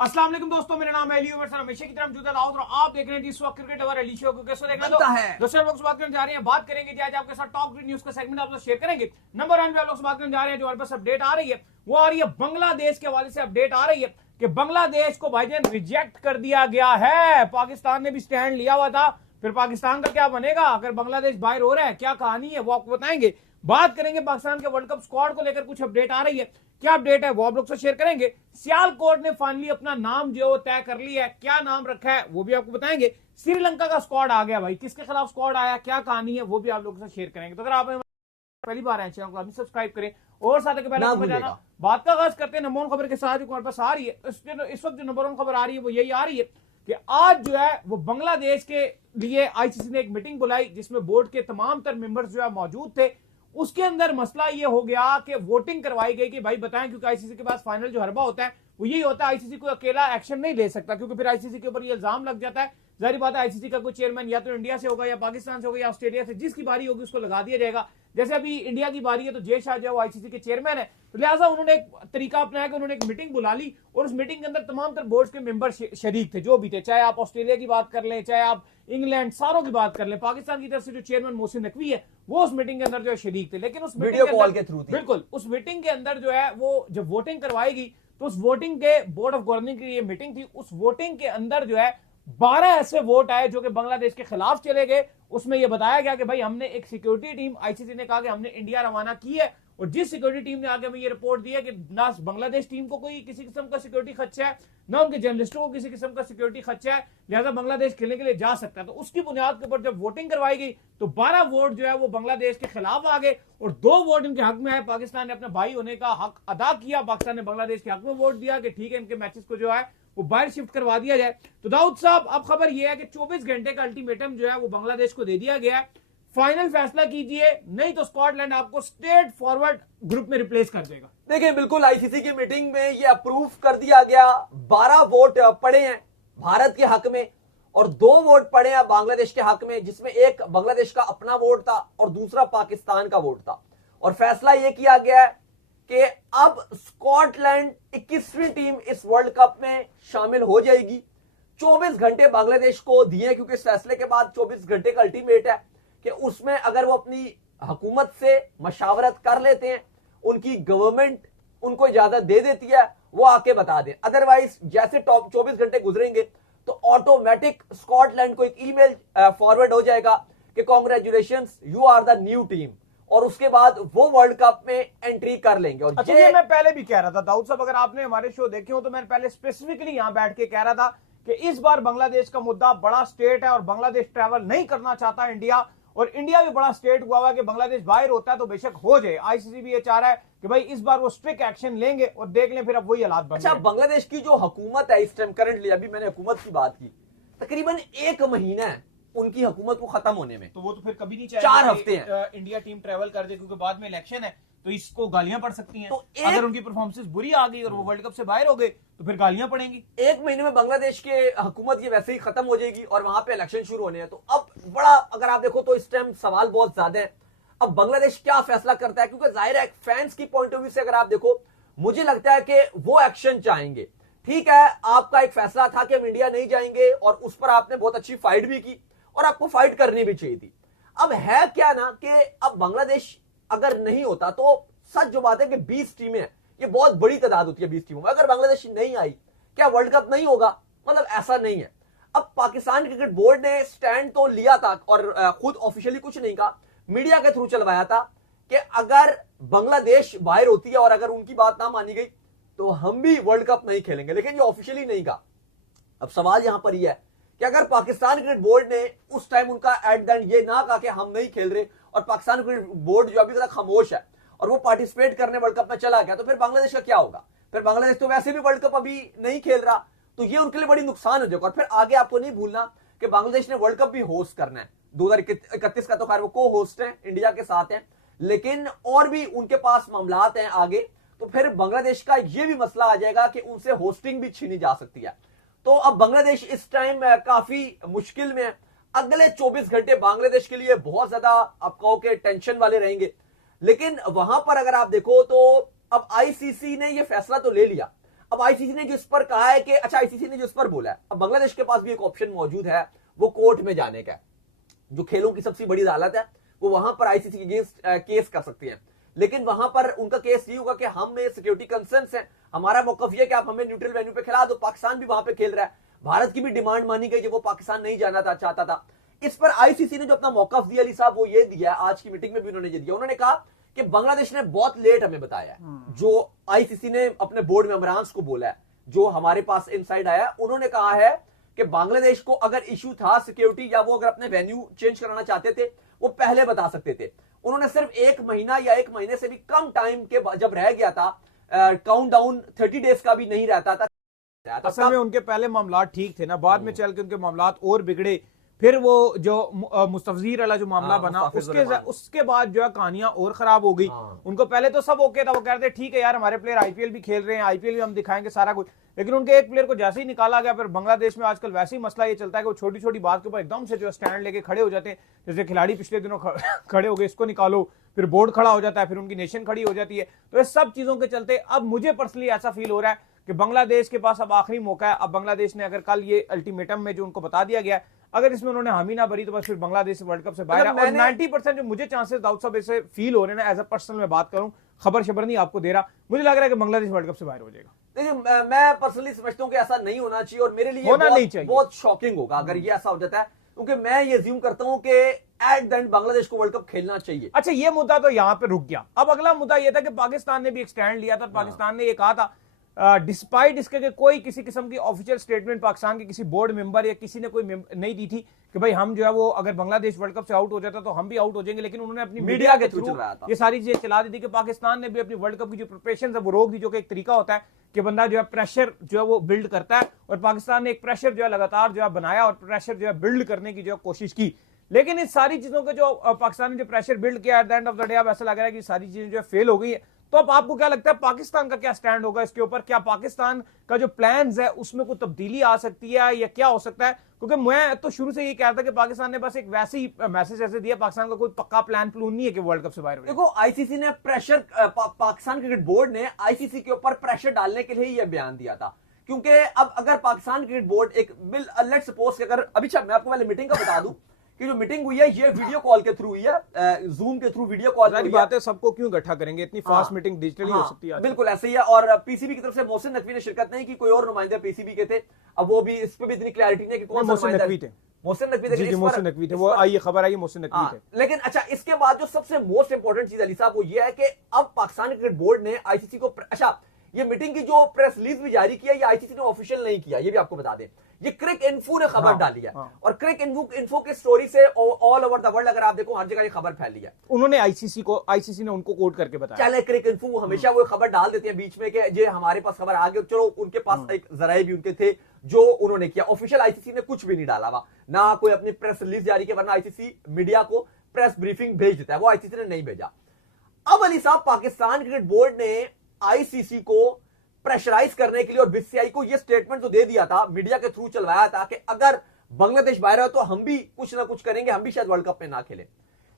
अस्सलाम वालेकुम दोस्तों, मेरा नाम है अली उमर सर, हमेशा की तरह मौजूद है दाऊद और आप देख रहे हैं इस वक्त क्रिकेट ओवर अली शो को। कैसे देखना दोस्तों, लोग बात करने जा रहे हैं, बात करेंगे आज आपके साथ टॉप न्यूज का सेगमेंट आप शेयर करेंगे। नंबर 1 पे आप लोग बात करने जा रहे हैं, जो हमारे पास अपडेट आ रही है वो आ रही है बांग्लादेश के हवाले से। अपडेट आ रही है कि बांग्लादेश को भाईजान रिजेक्ट कर दिया गया है। पाकिस्तान ने भी स्टैंड लिया हुआ था, फिर पाकिस्तान का क्या बनेगा अगर बांग्लादेश बाहर हो रहा है, क्या कहानी है वो आपको बताएंगे। बात करेंगे पाकिस्तान के वर्ल्ड कप स्क्वाड को लेकर कुछ अपडेट आ रही है, क्या अपडेट है वो आप लोग से शेयर करेंगे। सियालकोट ने फाइनली अपना नाम जो तय कर लिया है, क्या नाम रखा है वो भी आपको बताएंगे। श्रीलंका का स्क्वाड आ गया भाई, किसके खिलाफ स्क्वाड आया, क्या कहानी है वो भी आप लोगों से शेयर करेंगे। तो अगर आप पहली बार आए चैनल को अभी सब्सक्राइब करें और साथ के पहले जाना। बात का आगाज करते हैं नंबर 1 खबर के साथ, हमारे पास आ रही है इस वक्त जो नंबर 1 खबर आ रही है वो यही आ रही है कि आज जो है वो बांग्लादेश के लिए आईसीसी ने एक मीटिंग बुलाई जिसमें बोर्ड के तमाम तर मेंबर्स जो है मौजूद थे। उसके अंदर मसला ये हो गया कि वोटिंग करवाई गई कि भाई बताएं, क्योंकि आईसीसी के पास फाइनल जो हरबा होता है वो यही होता है, आईसीसी को अकेला एक्शन नहीं ले सकता क्योंकि फिर आईसीसी के ऊपर ये इल्जाम लग जाता है। जाहिर बात है आईसीसी का कोई चेयरमैन या तो इंडिया से होगा या पाकिस्तान से होगा या ऑस्ट्रेलिया से, जिसकी बारी होगी उसको लगा दिया जाएगा। जैसे अभी इंडिया की बारी है तो जय शाह जो आईसीसी के चेयरमैन है, तो लिहाजा उन्होंने एक तरीका अपनाया कि उन्होंने एक मीटिंग बुला ली और उस मीटिंग के अंदर तमाम तर बोर्ड के मेंबर शरीक थे, जो भी थे, चाहे आप ऑस्ट्रेलिया की बात कर लें, चाहे आप इंग्लैंड, सारों की बात कर लें। पाकिस्तान की तरफ से जो चेयरमैन मोहसिन नकवी है वो उस मीटिंग के अंदर जो है शरीक थे, लेकिन उस मीटिंग के थ्रू बिल्कुल उस मीटिंग के अंदर जो है वो जब वोटिंग करवाएगी तो उस वोटिंग के बोर्ड ऑफ गवर्निंग की ये मीटिंग थी, उस वोटिंग के अंदर जो है 12 ऐसे वोट आए जो कि बांग्लादेश के खिलाफ चले गए। उसमें यह बताया गया कि भाई हमने एक सिक्योरिटी टीम, आईसीसी ने कहा कि हमने इंडिया रवाना की है और जिस सिक्योरिटी टीम ने आगे में ये रिपोर्ट दी है कि ना बांग्लादेश टीम को कोई किसी किस्म का सिक्योरिटी खदशा है, ना उनके जर्नलिस्टों को किसी किस्म का सिक्योरिटी खदशा है, लिहाजा बांग्लादेश खेलने के लिए जा सकता है। तो उसकी बुनियाद के ऊपर जब वोटिंग करवाई गई तो 12 वोट जो है वो बांग्लादेश के खिलाफ आ गए और 2 वोट इनके हक में है। पाकिस्तान ने अपना भाई होने का हक अदा किया, पाकिस्तान ने बांग्लादेश के हक में वोट दिया कि ठीक है इनके मैचेस को जो है वो बाहर शिफ्ट करवा दिया जाए। तो दाऊद साहब अब खबर यह है कि 24 घंटे का अल्टीमेटम जो है वो बांग्लादेश को दे दिया गया है, फाइनल फैसला कीजिए नहीं तो स्कॉटलैंड आपको स्ट्रेट फॉरवर्ड ग्रुप में रिप्लेस कर देगा। देखिए बिल्कुल आईसीसी की मीटिंग में ये अप्रूव कर दिया गया। 12 वोट पड़े हैं भारत के हक में और 2 वोट पड़े हैं बांग्लादेश के हक में, जिसमें एक बांग्लादेश का अपना वोट था और दूसरा पाकिस्तान का वोट था। और फैसला यह किया गया है कि अब स्कॉटलैंड 21वीं टीम इस वर्ल्ड कप में शामिल हो जाएगी। 24 घंटे बांग्लादेश को दिए क्योंकि इस फैसले के बाद 24 घंटे का अल्टीमेट है कि उसमें अगर वो अपनी हुकूमत से मशावरत कर लेते हैं, उनकी गवर्नमेंट उनको इजाजत दे देती है, वो आके बता दें। अदरवाइज जैसे टॉप 24 घंटे गुजरेंगे तो ऑटोमेटिक स्कॉटलैंड को एक ईमेल फॉरवर्ड हो जाएगा कि congratulations you are the new team, और उसके बाद वो वर्ल्ड कप में एंट्री कर लेंगे। और अच्छा, ये मैं पहले भी कह रहा था दाऊद साहब, अगर आपने हमारे शो देखे हो तो मैं पहले स्पेसिफिकली यहां बैठ के कह रहा था कि इस बार बांग्लादेश का मुद्दा बड़ा स्टेट है और बांग्लादेश ट्रैवल नहीं करना चाहता इंडिया, और इंडिया भी बड़ा स्टेट हुआ है कि बांग्लादेश बाहर होता है तो बेशक हो जाए। आईसीसी भी ये चाह रहा है कि भाई इस बार वो स्ट्रिक्ट एक्शन लेंगे और देख लें फिर अब वही हालात बन। अच्छा, बांग्लादेश की जो हुकूमत है इस टाइम करंटली, अभी मैंने हुकूमत की बात की, तकरीबन 1 महीना है उनकी हुकूमत को खत्म होने में, तो वो तो फिर कभी नहीं चाहे 4 हफ्ते हैं इंडिया टीम ट्रैवल कर दे, क्योंकि बाद में इलेक्शन है तो इसको गालियां पड़ सकती हैं। तो अगर उनकी परफॉर्मेंस बुरी आ गई और वो वर्ल्ड कप से बाहर हो गए तो फिर गालियां पड़ेंगी। 1 महीने में बांग्लादेश के हुकूमत ये वैसे ही खत्म हो जाएगी और वहां पे इलेक्शन शुरू होने हैं। तो अब बड़ा, अगर आप देखो तो इस टाइम सवाल बहुत ज्यादा है, अब बांग्लादेश क्या फैसला करता है, क्योंकि जाहिर है फैंस की पॉइंट ऑफ व्यू से अगर आप देखो, मुझे लगता है कि वो एक्शन चाहेंगे। ठीक है, आपका एक फैसला था कि हम इंडिया नहीं जाएंगे और उस पर आपने बहुत अच्छी फाइट भी की और आपको फाइट करनी भी चाहिए थी। अब है क्या ना कि अब बांग्लादेश अगर नहीं होता तो सच जो बात है कि 20 टीमें हैं, ये बहुत बड़ी तादाद होती है 20 टीमों में। अगर बांग्लादेश नहीं आई, क्या वर्ल्ड कप नहीं होगा? मतलब ऐसा नहीं है। अब पाकिस्तान क्रिकेट बोर्ड ने स्टैंड तो लिया था और खुद ऑफिशियली कुछ नहीं कहा, मीडिया के थ्रू चलवाया था कि अगर बांग्लादेश बाहर होती है और अगर उनकी बात ना मानी गई तो हम भी वर्ल्ड कप नहीं खेलेंगे, लेकिन ये ऑफिशियली नहीं कहा। अब सवाल यहां पर यह है कि अगर पाकिस्तान क्रिकेट बोर्ड ने उस टाइम उनका एट द एंड ये ना कहा कि हम नहीं खेल रहे और पाकिस्तान क्रिकेट बोर्ड जो अभी तक खामोश है और वो पार्टिसिपेट करने वर्ल्ड कप में चला गया, तो फिर बांग्लादेश का क्या होगा? फिर बांग्लादेश तो वैसे भी वर्ल्ड कप अभी नहीं खेल रहा, तो ये उनके लिए बड़ी नुकसान हो जाएगा। और फिर आगे आपको नहीं भूलना कि बांग्लादेश ने वर्ल्ड कप भी होस्ट करना है 2031 का, तो खैर वो को होस्ट है, इंडिया के साथ है, लेकिन और भी उनके पास मामलात हैं आगे। तो फिर बांग्लादेश का ये भी मसला आ जाएगा कि उनसे होस्टिंग भी छीनी जा सकती है। तो अब बांग्लादेश इस टाइम काफी मुश्किल में है। अगले 24 घंटे बांग्लादेश के लिए बहुत ज्यादा आप कहो के टेंशन वाले रहेंगे, लेकिन वहां पर अगर आप देखो तो अब आईसीसी ने यह फैसला तो ले लिया। अब आईसीसी ने जो इस पर कहा है कि अच्छा, आईसीसी ने जो इस पर बोला है, अब बांग्लादेश के पास भी एक ऑप्शन मौजूद है, वो कोर्ट में जाने का। जो खेलों की सबसे बड़ी अदालत है, वो वहां पर आईसीसी के अगेंस्ट केस कर सकती है, लेकिन वहां पर उनका केस ये होगा कि हम में सिक्योरिटी कंसर्न्स है, हमारा मौकफ ये कि आप हमें न्यूट्रल वेन्यू पे खिला दो। पाकिस्तान भी वहां पे खेल रहा है, भारत की भी डिमांड मानी गई जब वो पाकिस्तान नहीं जाना चाहता था। इस पर आईसीसी ने जो अपना मौकफ दिया अली साहब, वो ये दिया, आज की मीटिंग में भी उन्होंने ये दिया। उन्होंने कहा कि बांग्लादेश ने बहुत लेट हमें बताया है। जो आईसीसी ने अपने बोर्ड मेंबरान्स को बोला है, जो हमारे पास इनसाइड आया, उन्होंने कहा है कि बांग्लादेश को अगर इश्यू था सिक्योरिटी, या वो अगर अपने वेन्यू चेंज कराना चाहते थे, वो पहले बता सकते थे। उन्होंने सिर्फ 1 महीना या 1 महीने से भी कम टाइम के जब रह गया था, काउंट डाउन 30 डेज का भी नहीं रहता था। असल में उनके पहले मामला ठीक थे ना, बाद में चल के उनके मामला और बिगड़े, फिर वो जो मुस्तफजीर वाला जो मामला बना, उसके बाद जो है कहानियां और खराब हो गई। उनको पहले तो सब ओके था, वो कह रहे थे ठीक है यार, हमारे प्लेयर आईपीएल भी खेल रहे हैं, आईपीएल भी हम दिखाएंगे सारा कुछ, लेकिन उनके एक प्लेयर को जैसे ही निकाला गया, फिर बांग्लादेश में आजकल वैसे ही मसला ये चलता है कि वो छोटी छोटी बात के ऊपर एकदम से जो स्टैंड लेके खड़े हो जाते हैं। जैसे खिलाड़ी पिछले दिनों खड़े हो गए, इसको निकालो, फिर बोर्ड खड़ा हो जाता है, फिर उनकी नेशन खड़ी हो जाती है। तो ये सब चीजों के चलते अब मुझे पर्सनली ऐसा फील हो रहा है कि बांग्लादेश के पास अब आखिरी मौका है। अब बांग्लादेश ने अगर कल ये अल्टीमेटम में जो उनको बता दिया गया है, अगर इसमें उन्होंने हामी ना भरी, तो बस फिर बांग्लादेश वर्ल्ड कप से बाहर है। और 90% जो मुझे चांसेस दाऊद साहब ऐसे फील हो रहे हैं ना, एज अ पर्सनल मैं बात करूं, खबर शबर नहीं आपको दे रहा, मुझे लग रहा है कि बांग्लादेश वर्ल्ड कप से बाहर हो जाएगा। देखिए, मैं पर्सनली समझता हूं कि ऐसा नहीं होना चाहिए, और मेरे लिए होना नहीं चाहिए। बहुत शॉकिंग होगा अगर ये ऐसा हो जाता है, क्योंकि मैं ये ज्यूम करता हूं कि एट द एंड बांग्लादेश को वर्ल्ड कप खेलना चाहिए। अच्छा, ये मुद्दा तो यहां पे रुक गया। अब अगला मुद्दा यह था कि पाकिस्तान ने भी एक स्टैंड लिया था। पाकिस्तान ने ये कहा था, डिस्पाइट इसके कि कोई किसी किस्म की ऑफिशियल स्टेटमेंट पाकिस्तान के किसी बोर्ड मेंबर या किसी ने कोई नहीं दी थी कि भाई हम जो है वो अगर बांग्लादेश वर्ल्ड कप से आउट हो जाता तो हम भी आउट हो जाएंगे, लेकिन उन्होंने अपनी मीडिया के थ्रू ये सारी चीजें चला दी थी कि पाकिस्तान ने भी अपनी वर्ल्ड कप की जो प्रिपरेशन है वो रोक दी, जो कि एक तरीका होता है कि बंदा जो है प्रेशर जो है वो बिल्ड करता है, और पाकिस्तान ने एक प्रेशर जो है लगातार जो है बनाया और प्रेशर जो है बिल्ड करने की जो है कोशिश की। लेकिन इस सारी चीजों के जो पाकिस्तान ने जो प्रेशर बिल्ड किया, at the end of the day अब ऐसा लग रहा है कि सारी चीजें जो है फेल हो गई है। तो अब आपको क्या लगता है पाकिस्तान का क्या स्टैंड होगा इसके ऊपर? क्या पाकिस्तान का जो प्लान्स है उसमें कोई तब्दीली आ सकती है या क्या हो सकता है? क्योंकि मैं तो शुरू से ये कह रहा था कि पाकिस्तान ने बस एक वैसे ही मैसेज ऐसे दिया, पाकिस्तान का कोई पक्का प्लान नहीं है कि वर्ल्ड कप से बाहर हो। देखो, आईसीसी ने प्रेशर, पाकिस्तान क्रिकेट बोर्ड ने आईसीसी के ऊपर प्रेशर डालने के लिए ही यह बयान दिया था, क्योंकि अब अगर पाकिस्तान क्रिकेट बोर्ड एक बिल, लेट्स सपोज कि अगर अभी मैं आपको पहले मीटिंग का बता दूं कि जो मीटिंग हुई है ये वीडियो कॉल के थ्रू हुई है, जूम के थ्रू वीडियो कॉल की बात है। सबको क्यों इकट्ठा करेंगे? इतनी फास्ट मीटिंग डिजिटली हो सकती है। बिल्कुल ऐसे ही है। और पीसीबी की तरफ से मोहसिन नकवी ने शिरकत नहीं की, कोई और नुमाइंदे पीसीबी के थे। अब वो भी, इस पे भी इतनी क्लैरिटी नहीं कि कौन सा मोहसिन नकवी थे। मोहसिन नकवी थे, वो आई खबर आई मोहसिन नकवी थे। लेकिन अच्छा, इसके बाद जो सबसे मोस्ट इंपॉर्टेंट चीज अली साहब वो ये है कि अब पाकिस्तान क्रिकेट बोर्ड ने आईसीसी को, अच्छा ये मीटिंग की जो प्रेस रिलीज भी जारी किया, ये आईसीसी ने ऑफिशियल नहीं किया, ये भी आपको बता दें। ये क्रिक इन्फो ने खबर डाली है, और क्रिक इन्फो के स्टोरी से ऑल ओवर द वर्ल्ड अगर आप देखो हर जगह ये खबर फैली है। उन्होंने आईसीसी ने उनको कोट करके बताया। चले क्रिक इन्फो हमेशा वो खबर डाल देते हैं बीच में कि ये हमारे पास खबर आ गई, चलो उनके पास एक जराए भी उनके थे जो उन्होंने किया। ऑफिशियल आईसीसी ने कुछ भी नहीं डाला हुआ, ना कोई अपनी प्रेस रिलीज जारी की, वरना आईसीसी मीडिया को प्रेस ब्रीफिंग भेज देता है, वो आईसीसी ने नहीं भेजा। अब अली साहब, पाकिस्तान क्रिकेट बोर्ड ने आईसीसी को प्रेशराइज करने के लिए और बीसीसीआई को यह स्टेटमेंट तो दे दिया था, मीडिया के थ्रू चलवाया था कि अगर बांग्लादेश बाहर हो तो हम भी कुछ ना कुछ करेंगे, हम भी शायद वर्ल्ड कप में ना खेलें।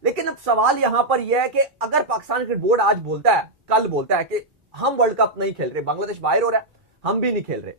लेकिन अब सवाल यहां पर यह है कि अगर पाकिस्तान क्रिकेट बोर्ड आज बोलता है, कल बोलता है कि हम वर्ल्ड कप नहीं खेल रहे, बांग्लादेश बाहर हो रहा है, हम भी नहीं खेल रहे।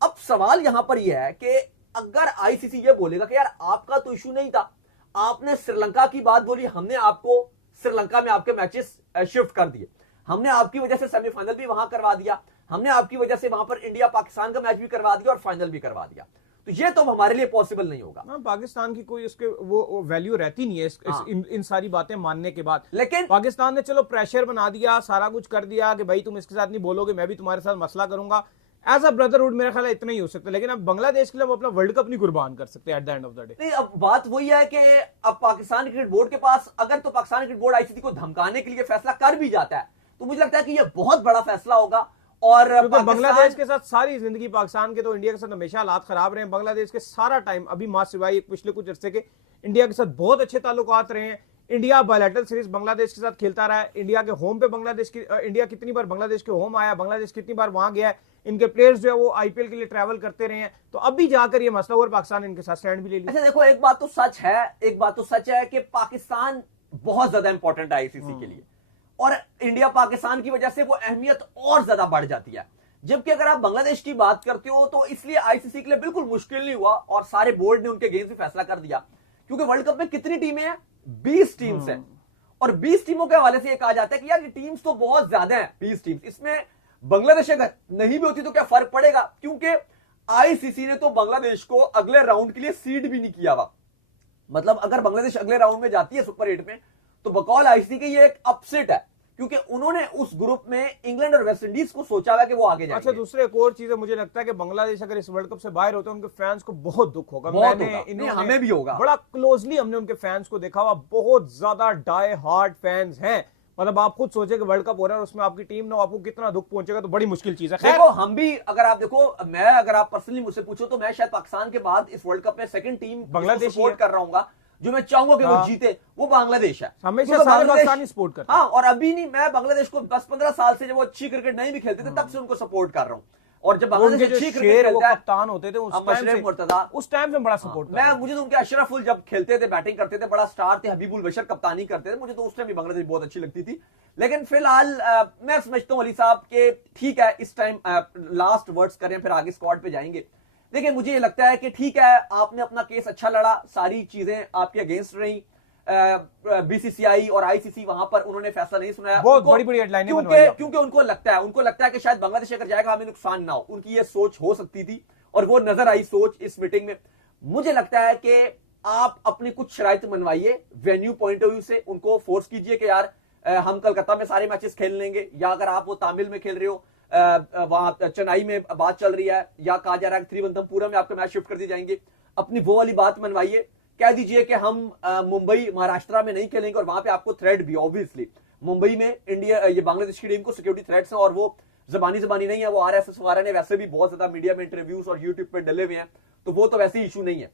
अब सवाल यहां पर यह है कि अगर आईसीसी यह बोलेगा कि यार आपका तो इशू नहीं था, आपने श्रीलंका की बात बोली, हमने आपको श्रीलंका में आपके मैचेस शिफ्ट कर दिए, हमने आपकी वजह से सेमीफाइनल भी वहां करवा दिया, हमने आपकी वजह से वहां पर इंडिया पाकिस्तान का मैच भी करवा दिया और फाइनल भी करवा दिया, तो ये तो हमारे लिए पॉसिबल नहीं होगा। पाकिस्तान की कोई उसके वो वैल्यू रहती नहीं है इन सारी बातें मानने के बाद। लेकिन पाकिस्तान ने चलो प्रेशर बना दिया, सारा कुछ कर दिया कि भाई तुम इसके साथ नहीं बोलोगे, मैं भी तुम्हारे साथ मसला करूंगा, एज अ ब्रदरहुड मेरा ख्याल इतना ही हो सकता है। लेकिन अब बांग्लादेश के लिए वो अपना वर्ल्ड कप नहीं कुर्बान कर सकते at the end of the day. नहीं, अब बात वही है कि अब पाकिस्तान क्रिकेट बोर्ड के पास अगर तो पाकिस्तान क्रिकेट बोर्ड आईसीसी को धमकाने के लिए फैसला कर भी जाता है तो मुझे लगता है कि यह बहुत बड़ा फैसला होगा। और बांग्लादेश के साथ सारी जिंदगी, पाकिस्तान के तो इंडिया के साथ हमेशा हालात खराब रहे हैं, बांग्लादेश के सारा टाइम अभी मां सिवाय पिछले कुछ अरसे के इंडिया के साथ बहुत अच्छे ताल्लुकात रहे हैं। इंडिया बायलैटरल सीरीज बांग्लादेश के साथ खेलता रहा है, इंडिया के होम पे इंडिया कितनी बार बांग्लादेश के होम आया, बांग्लादेश कितनी बार वहां गया है, इनके प्लेयर्स जो है वो आईपीएल के लिए ट्रैवल करते रहे हैं, तो अभी जाकर ये मसला और पाकिस्तान इनके साथ स्टैंड भी ले लिया। अच्छा देखो, एक बात तो सच है कि पाकिस्तान बहुत ज्यादा इंपॉर्टेंट है आईसीसी के लिए, और इंडिया पाकिस्तान की वजह से वो अहमियत और ज्यादा बढ़ जाती है। जबकि अगर आप बांग्लादेश की बात करते हो तो इसलिए आईसीसी के लिए बिल्कुल मुश्किल नहीं हुआ और सारे बोर्ड ने उनके अगेंस्ट भी फैसला कर दिया, क्योंकि वर्ल्ड कप में कितनी टीमें हैं? 20 टीम्स हैं, और 20 टीमों के हवाले से यह कहा जाता है कि यार ये टीम्स तो बहुत ज्यादा हैं, 20 टीम्स, इसमें बांग्लादेश अगर नहीं भी होती तो क्या फर्क पड़ेगा, क्योंकि आईसीसी ने तो बांग्लादेश को अगले राउंड के लिए सीड भी नहीं किया हुआ। मतलब अगर बांग्लादेश अगले राउंड में जाती है सुपर 8 में, तो बकौल आईसीसी के ये एक अपसेट है, क्योंकि उन्होंने उस ग्रुप में इंग्लैंड और वेस्ट इंडीज को सोचा हुआ कि वो आगे जाएंगे। अच्छा, दूसरे एक और चीज है, मुझे लगता है कि बांग्लादेश अगर इस वर्ल्ड कप से बाहर होता है, उनके फैंस को बहुत दुख होगा। हमें भी होगा। बड़ा क्लोजली हमने उनके फैंस को देखा हुआ, बहुत ज्यादा डाई हार्ड फैंस हैं। मतलब आप खुद सोचे कि वर्ल्ड कप हो रहा है और उसमें आपकी टीम ना, आपको कितना दुख पहुंचेगा, तो बड़ी मुश्किल चीज है। देखो हम भी, अगर आप देखो, अगर आप पर्सनली मुझसे पूछो तो मैं शायद पाकिस्तान के बाद इस वर्ल्ड कप में सेकंड टीम बांग्लादेश सपोर्ट कर रहा हूँ, जो मैं चाहूंगा कि वो जीते, वो बांग्लादेश है। हमेशा पाकिस्तान सपोर्ट करता। हाँ, और अभी नहीं, मैं बांग्लादेश को 10-15 साल से, जब वो अच्छी क्रिकेट नहीं भी खेलते थे तब से उनको सपोर्ट कर रहा हूँ। और जब बांग्लादेश अच्छी क्रिकेट खेलता है, कप्तान होते थे उस टाइम से बड़ा सपोर्ट मैं, मुझे तो उनके अशरफुल जब खेलते थे, बैटिंग करते थे, बड़ा स्टार थे, हबीबुल बशर कप्तानी करते थे, मुझे तो उस टाइम भी बांग्लादेश बहुत अच्छी लगती थी। लेकिन फिलहाल मैं समझता हूँ अली साहब के ठीक है, इस टाइम लास्ट वर्ड्स करें, फिर आगे स्क्वाड पे जाएंगे। देखिए मुझे ये लगता है कि ठीक है, आपने अपना केस अच्छा लड़ा, सारी चीजें आपके अगेंस्ट रही, बीसीसीआई और आईसीसी वहां पर उन्होंने फैसला नहीं सुनाया, बहुत बड़ी बड़ी हेडलाइनें, क्योंकि उनको लगता है कि शायद बांग्लादेश अगर जाएगा हमें नुकसान ना हो। उनकी ये सोच हो सकती थी और वो नजर आई सोच इस मीटिंग में। मुझे लगता है कि आप अपनी कुछ शराइत मनवाइए, वेन्यू पॉइंट ऑफ व्यू से उनको फोर्स कीजिए कि यार हम कलकत्ता में सारे मैचेस खेल लेंगे, या अगर आप वो तामिल में खेल रहे हो, वहां चेन्नई में बात चल रही है, या कहा जा रहा है त्रिवंतमपुरम में आपके मैच शिफ्ट कर दी जाएंगे, अपनी वो वाली बात मनवाइए। कह दीजिए कि हम मुंबई महाराष्ट्र में नहीं खेलेंगे, और वहां पे आपको थ्रेट भी, ऑब्वियसली मुंबई में इंडिया, ये बांग्लादेश की टीम को सिक्योरिटी थ्रेट्स हैं, और वो जबानी नहीं है, वो आरएसएस वगैरह ने वैसे भी बहुत ज्यादा मीडिया में इंटरव्यूज और यूट्यूब पे डले हुए हैं, तो वो तो वैसे इशू नहीं है,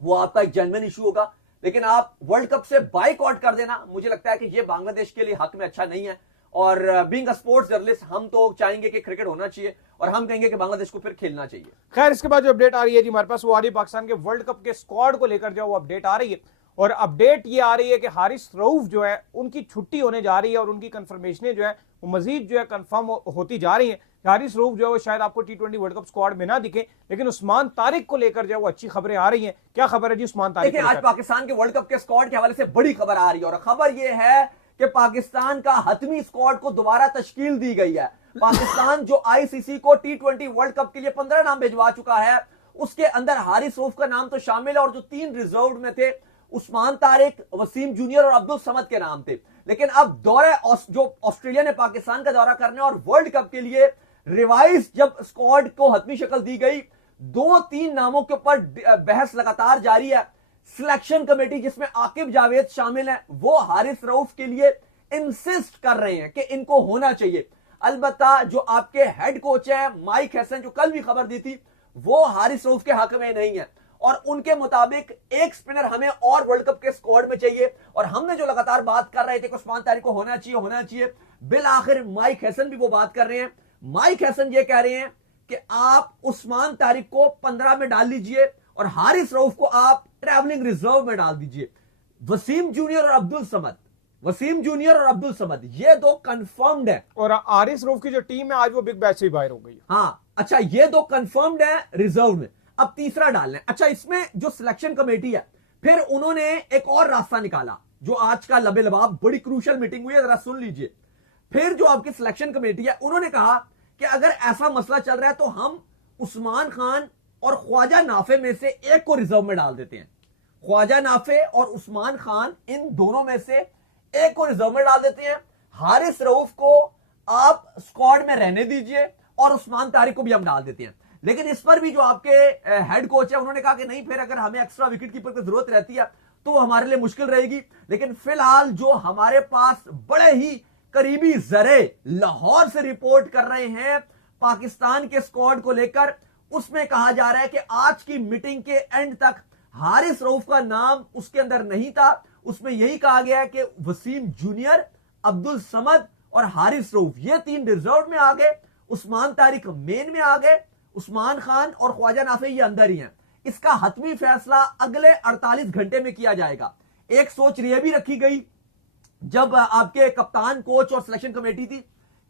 वो आपका एक जेन्युइन इशू होगा। लेकिन आप वर्ल्ड कप से बाइकआउट कर देना, मुझे लगता है कि ये बांग्लादेश के लिए हक में अच्छा नहीं है। और बीइंग अ स्पोर्ट्स जर्नलिस्ट, हम तो चाहेंगे कि क्रिकेट होना चाहिए, और हम कहेंगे कि बांग्लादेश को फिर खेलना चाहिए। खैर, इसके बाद जो अपडेट आ रही है जी हमारे पास, वो आ रही है पाकिस्तान के वर्ल्ड कप के स्क्वाड को लेकर जो वो अपडेट आ रही है, और अपडेट ये आ रही है कि हारिस रऊफ जो है उनकी छुट्टी होने जा रही है, और उनकी कंफर्मेशनें जो है वो मजीद जो है कंफर्म होती जा रही है। हारिस रऊफ जो है वो शायद आपको T20 वर्ल्ड कप स्क्वाड में ना दिखे, लेकिन उस्मान तारिक को लेकर जो है वो अच्छी खबरें आ रही हैं। क्या खबर है जी उस्मान तारिक? आज पाकिस्तान के वर्ल्ड कप के स्क्वाड के हवाले से बड़ी खबर आ रही है, और खबर यह है कि पाकिस्तान का हतमी स्क्वाड को दोबारा तश्कील दी गई है। पाकिस्तान जो आईसीसी को T20 वर्ल्ड कप के लिए 15 नाम भिजवा चुका है, उसके अंदर हारिस रऊफ का नाम तो शामिल है, और जो 3 रिजर्व में थे, उस्मान तारिक, वसीम जूनियर और अब्दुल समद के नाम थे। लेकिन अब जो ऑस्ट्रेलिया ने पाकिस्तान का दौरा करने और वर्ल्ड कप के लिए रिवाइज जब स्क्वाड को हतमी शक्ल दी गई, 2-3 नामों के ऊपर बहस लगातार जारी है। सिलेक्शन कमेटी जिसमें आकिब जावेद शामिल है, वो हारिस रऊफ के लिए इंसिस्ट कर रहे हैं कि इनको होना चाहिए। अलबत्ता जो आपके हेड कोच है माइक हैसन, जो कल भी खबर दी थी, वो हारिस रऊफ के हक में नहीं है, और उनके मुताबिक एक स्पिनर हमें और वर्ल्ड कप के स्क्वाड में चाहिए। और हमने जो लगातार बात कर रहे थे कि उस्मान तारिक को होना चाहिए, बिल आखिर माइक हैसन भी वो बात कर रहे हैं। माइक हैसन ये कह रहे हैं कि आप उस्मान तारिक को 15 में डाल लीजिए, और हारिस रऊफ को आप ट्रैवलिंग रिजर्व में डाल दीजिए। वसीम जूनियर और अब्दुल समद ये 2 कंफर्म्ड है, और हारिस रऊफ की जो टीम है आज वो बिग बैच से बाहर हो गई। हाँ, अच्छा, ये 2 कंफर्म्ड है रिजर्व में, अब तीसरा डालना है। अच्छा, इसमें जो सिलेक्शन कमेटी है, फिर उन्होंने एक और रास्ता निकाला, जो आज का लबे लबाब बड़ी क्रूशल मीटिंग हुई है, जरा सुन लीजिए। फिर जो आपकी सिलेक्शन कमेटी है, उन्होंने कहा कि अगर ऐसा मसला चल रहा है तो हम उस्मान खान और ख्वाजा नाफे में से एक को रिजर्व में डाल देते हैं। ख्वाजा नाफे और उस्मान खान, इन दोनों में से एक को रिजर्व में डाल देते हैं। हारिस रऊफ को आप स्क्वाड में रहने दीजिए, और उस्मान तारिक को भी हम डाल देते हैं। लेकिन इस पर भी जो आपके हेड कोच है, उन्होंने कहा कि नहीं, फिर अगर हमें एक्स्ट्रा विकेट कीपर की जरूरत रहती है तो हमारे लिए मुश्किल रहेगी। लेकिन फिलहाल जो हमारे पास बड़े ही करीबी जरे लाहौर से रिपोर्ट कर रहे हैं पाकिस्तान के स्क्वाड को लेकर, उसमें कहा जा रहा है कि आज की मीटिंग के एंड तक हारिस रऊफ का नाम उसके अंदर नहीं था। उसमें यही कहा गया है कि वसीम जूनियर, अब्दुल समद और हारिस रऊफ, ये 3 रिजर्व में आ गए, उस्मान तारिक मेन में आ गए, उस्मान खान और ख्वाजा नाफे ये अंदर ही हैं। इसका हतमी फैसला अगले 48 घंटे में किया जाएगा। एक सोच यह भी रखी गई जब आपके कप्तान, कोच और सिलेक्शन कमेटी थी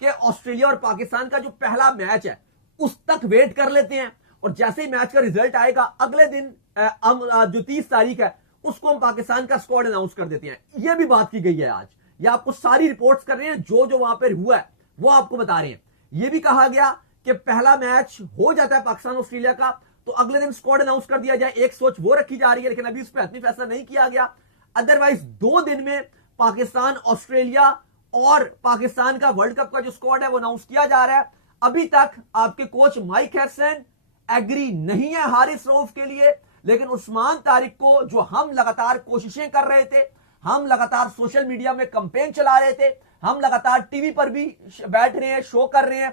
कि ऑस्ट्रेलिया और पाकिस्तान का जो पहला मैच है, उस तक वेट कर लेते हैं और जैसे ही मैच का रिजल्ट आएगा अगले दिन जो 30 तारीख है उसको हम पाकिस्तान का स्क्वाड अनाउंस कर देते हैं। यह भी बात की गई है आज, ये आपको सारी रिपोर्ट्स कर रहे हैं, जो जो वहां पर हुआ है वो आपको बता रहे हैं। यह भी कहा गया कि पहला मैच हो जाता है पाकिस्तान ऑस्ट्रेलिया का तो अगले दिन स्क्वाड अनाउंस कर दिया जाए, एक सोच वो रखी जा रही है, लेकिन अभी उस पर हतमी फैसला नहीं किया गया। अदरवाइज 2 दिन में पाकिस्तान ऑस्ट्रेलिया और पाकिस्तान का वर्ल्ड कप का जो स्क्वाड है वो अनाउंस किया जा रहा है। अभी तक आपके कोच माइक हैसन एग्री नहीं है हारिस रऊफ के लिए, लेकिन उस्मान तारिक को जो हम लगातार कोशिशें कर रहे थे, हम लगातार सोशल मीडिया में कैंपेन चला रहे थे, हम लगातार टीवी पर भी बैठ रहे हैं, शो कर रहे हैं,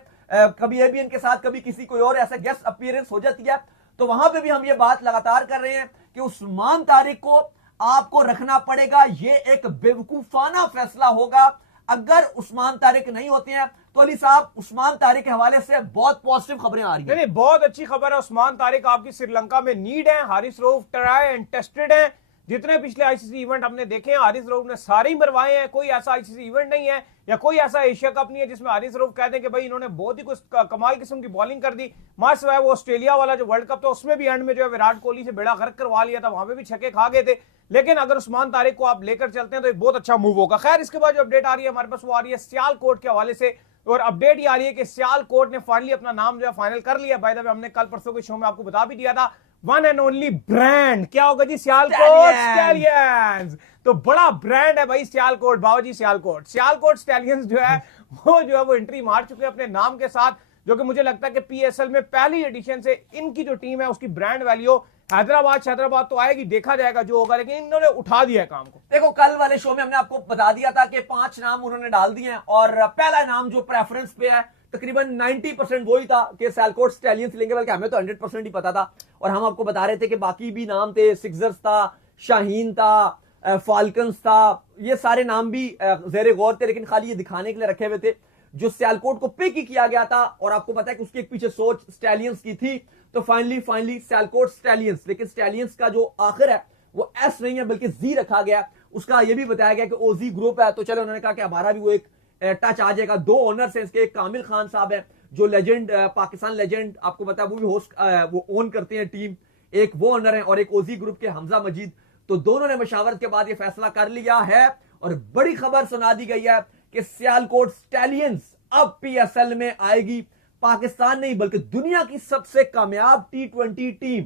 कभी एबीएन के साथ कभी किसी कोई और ऐसा गेस्ट अपीयरेंस हो जाती है, तो वहां पे भी हम ये बात लगातार कर रहे हैं कि उस्मान तारिक को आपको रखना पड़ेगा। ये एक बेवकूफाना फैसला होगा अगर उस्मान तारिक नहीं होते हैं। तो अली साहब, उस्मान तारिक के हवाले से बहुत पॉजिटिव खबरें आ रही हैं। नहीं, बहुत अच्छी खबर है। उस्मान तारिक आपकी श्रीलंका में नीड है। Haris Rauf try and tested है। जितने पिछले आईसीसी इवेंट हमने देखे हैं हारिस रऊफ ने सारे ही मरवाए हैं। कोई ऐसा आईसीसी इवेंट नहीं है या कोई ऐसा एशिया कप नहीं है जिसमें हारिस रऊफ कहते हैं कि भाई इन्होंने बहुत ही कुछ कमाल किस्म की बॉलिंग कर दी। मार्च है वो ऑस्ट्रेलिया वाला जो वर्ल्ड कप था उसमें भी एंड में जो है विराट कोहली से बेड़ा गर्क करवा लिया था, वहां पे भी छक्के खा गए थे। लेकिन अगर उस्मान तारिक को आप लेकर चलते हैं तो एक बहुत अच्छा मूव होगा। खैर, इसके बाद जो अपडेट आ रही है हमारे पास वो आ रही है सियालकोट के हवाले से, और अपडेट ये आ रही है कि सियालकोट ने फाइनली अपना नाम जो है फाइनल कर लिया। बाय द वे, हमने कल परसों के शो में आपको बता भी दिया था, वन एंड ओनली ब्रांड क्या होगा जी? सियालकोट स्टैलियंस। तो बड़ा ब्रांड है भाई सियालकोट, बाबूजी सियालकोट। सियालकोट स्टैलियंस जो है वो एंट्री मार चुके हैं अपने नाम के साथ, जो कि मुझे लगता है कि पीएसएल में पहली एडिशन से इनकी जो टीम है उसकी ब्रांड वैल्यू हैदराबाद तो आएगी, देखा जाएगा जो होगा, लेकिन इन्होंने उठा दिया है काम को। देखो, कल वाले शो में हमने आपको बता दिया था कि 5 नाम उन्होंने डाल दिए हैं और पहला नाम जो प्रेफरेंस पे है तकरीबन 90% वही था कि सियालकोट स्टैलियंस लेंगे, बल्कि हमें तो 100% ही पता था। और हम आपको बता रहे थे कि बाकी भी नाम थे, सिक्सर्स था, शाहीन था, फाल्कन्स था, ये सारे नाम भी ज़ेरे गौर थे, लेकिन खाली ये दिखाने के लिए रखे हुए थे। जो सियालकोट को पिक ही किया गया था और आपको पता है कि उसकी एक पीछे सोच स्टैलियंस की थी, तो फाइनली सियालकोट स्टैलियंस। लेकिन स्टैलियंस का जो आखिर है वो एस नहीं है बल्कि जी रखा गया। उसका ये भी बताया गया कि ओजी ग्रुप है, तो चलो उन्होंने कहा कि हमारा भी वो एक टच आ जाएगा। 2 ओनर्स हैं इसके, एक कामिल खान साहब है जो लेजेंड, पाकिस्तान लेजेंड, आपको पता है वो भी होस्ट, वो ओन करते हैं टीम, एक वो ओनर है, और एक ओजी ग्रुप के हमजा मजीद। तो दोनों ने मशावरत के बाद ये फैसला कर लिया है और बड़ी खबर सुना दी गई है कि सियालकोट स्टैलियंस अब पीएसएल में आएगी। पाकिस्तान नहीं बल्कि दुनिया की सबसे कामयाब T20 टीम,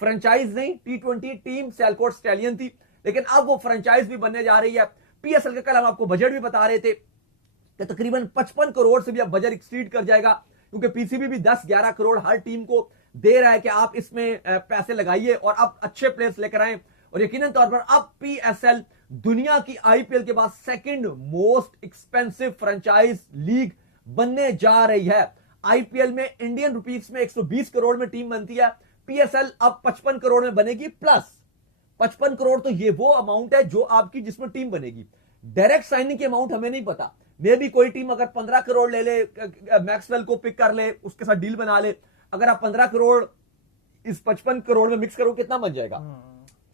फ्रेंचाइज नहीं, T20 टीम सियालकोट स्टैलियन थी, लेकिन अब वो फ्रेंचाइज भी बनने जा रही है। पीएसएल का कल हम आपको बजट भी बता रहे थे कि तकरीबन 55 करोड़ से भी अब बजट एक्सीड कर जाएगा, क्योंकि पीसीबी भी 10-11 करोड़ हर टीम को दे रहा है कि आप इसमें पैसे लगाइए और अब अच्छे प्लेयर्स लेकर आए। और यकीनन तौर पर अब पीएसएल दुनिया की आईपीएल के बाद second most expensive franchise league बनने जा रही है। आईपीएल में इंडियन रुपीस में 120 करोड़ में टीम बनती है, पीएसएल अब 55 करोड़ में बनेगी। प्लस 55 करोड़ तो ये वो अमाउंट है जो आपकी जिसमें टीम बनेगी। डायरेक्ट साइनिंग की अमाउंट हमें नहीं पता, मे भी कोई टीम अगर 15 करोड़ ले ले, मैक्सवेल को पिक कर ले, उसके साथ डील बना ले, अगर आप 15 करोड़ इस 55 करोड़ में मिक्स करो कितना बन जाएगा?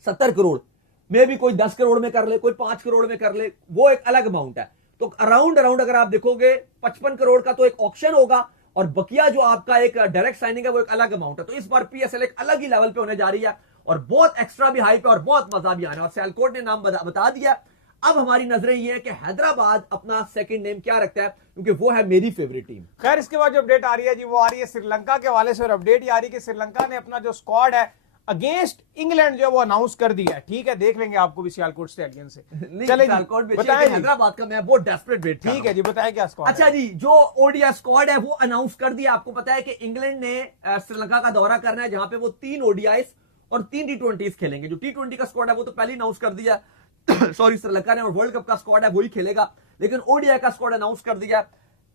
70 करोड़। मे भी कोई 10 करोड़ में कर ले, कोई 5 करोड़ में कर ले, वो एक अलग अमाउंट है। तो अराउंड अगर आप देखोगे 55 करोड़ का तो एक ऑक्शन होगा और बकिया जो आपका एक डायरेक्ट साइनिंग है वो एक अलग अमाउंट है। तो इस बार पीएसएल एक अलग ही लेवल पे होने जा रही है और बहुत एक्स्ट्रा भी हाइप है और बहुत मजा भी आना है। और सियालकोट ने नाम बता दिया। अब हमारी नजरें ये है कि हैदराबाद अपना सेकंड नेम क्या रखता है, क्योंकि वो है मेरी फेवरेट टीम। खैर, इसके बाद जो अपडेट आ रही है जी वो आ रही है श्रीलंका के हवाले से, और अपडेट ये आ रही है कि श्रीलंका ने अपना जो स्क्वाड है अगेंस्ट इंग्लैंड जो है वो अनाउंस कर दिया है। ठीक है, देख लेंगे आपको भी सियालकोट स्टैलियंस से। चले बताएं, हैदराबाद का मैं बहुत डेस्परेट वेट। ठीक है जी, बताएं क्या स्क्वाड। अच्छा जी, जो ओडीआई स्क्वाड है वो अनाउंस कर दिया। आपको पता है कि इंग्लैंड ने श्रीलंका का दौरा करना है, जहां पे वो 3 ओडीआईस और 3 T20s खेलेंगे। जो T20 का स्क्वाड है वो तो पहले अनाउंस कर दिया सॉरी श्रीलंका ने, और वर्ल्ड कप का स्क्वाड है वही खेलेगा, लेकिन ओडीआई का स्क्वाड अनाउंस कर दिया।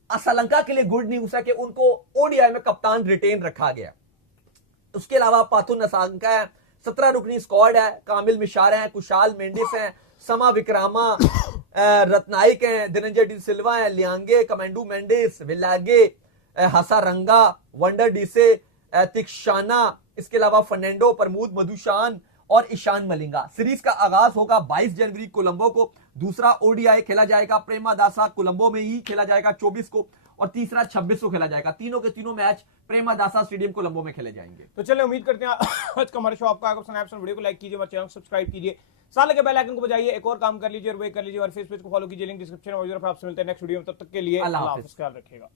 श्रीलंका के लिए गुड न्यूज है कि उनको ओडीआई में कप्तान रिटेन रखा गया। उसके अलावा पाथु नसांका है, 17 रुकनी स्क्वाड है, कामिल मिशार है, कुशाल मेंडिस है, समा विक्रामा, रत्नाइक है, धनंजय डी सिल्वा है, लियांगे, कमेंडू मेंडिस, विलागे, हसारंगा, वंडर डीसे, तिक्षाना, इसके अलावा फर्नांडो, प्रमोद मधुशान और ईशान मलिंगा। सीरीज का आगाज होगा 22 जनवरी कोलंबो को। दूसरा ओडीआई खेला जाएगा प्रेमा दासा कोलंबो में ही खेला जाएगा 24 को, और तीसरा 26 को खेला जाएगा। तीनों के तीनों मैच प्रेमदासा स्टेडियम कोलंबो में खेले जाएंगे। तो चलिए उम्मीद करते हैं आज का हमारे शो आपको आगे पसंद आया। वीडियो को लाइक कीजिए, हमारे चैनल को सब्सक्राइब कीजिए, साथ लगे बेल आइकन को बजाइए, एक और काम कर लीजिए और वे कर लीजिए और फेसबुक को फॉलो कीजिए, लिंक डिस्क्रिप्शन में मौजूद है। आपसे मिलते हैं नेक्स्ट वीडियो में, तब तक के लिए अल्लाह हाफिज़, ख्याल रखिएगा।